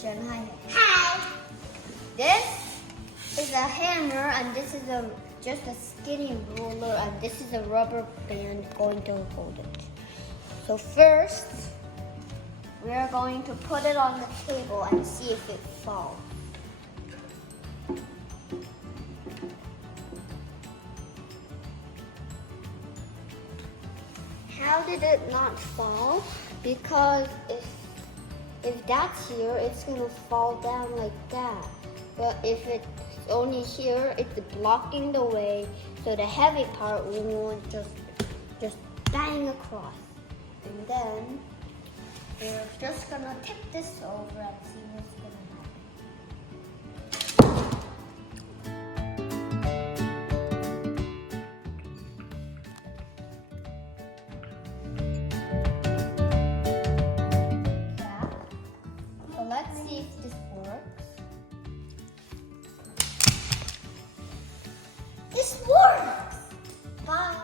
Jen, hi. Hi. This is a hammer, and this is just a skinny ruler, and this is a rubber band going to hold it. So first, we are going to put it on the table and see if it falls. How did it not fall? Because if that's here, it's gonna fall down like that. But if it's only here, it's blocking the way, so the heavy part won't just bang across. And then we're just gonna tip this over and see what's gonna happen. So let's see if this works. This works! Bye.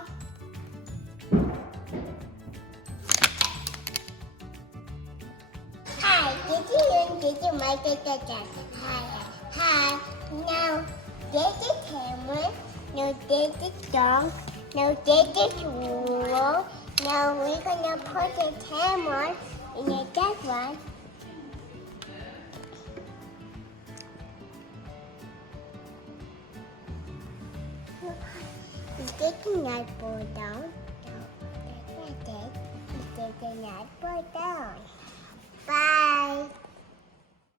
Hi, did you make it again? Hi. Now, this is hammer. Now, this is dog. Now, this is rule. Now, we're gonna put the hammer in the dead one. Is taking that ball down? No, that's not it. He's taking that ball down. Bye.